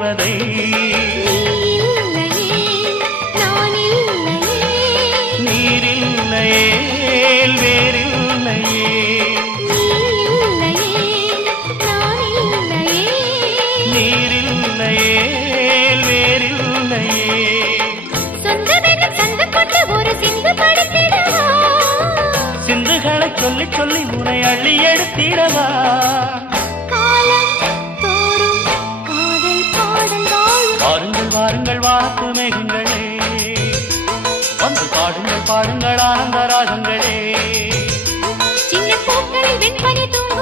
தேவதை. நீரில்லையே வேறில்லையே. நீரில்லையே வேறில்லையே. சிந்துகளை சொல்லி சொல்லி உனை அள்ளி எடுத்திடவா. வாருங்கள் வாருங்கள் வாத்து மேகங்களே, வந்து பாடுங்கள் பாடுங்கள் ஆனந்த ராகங்களே. சின்ன பூக்களில் வெண்பனி தூங்க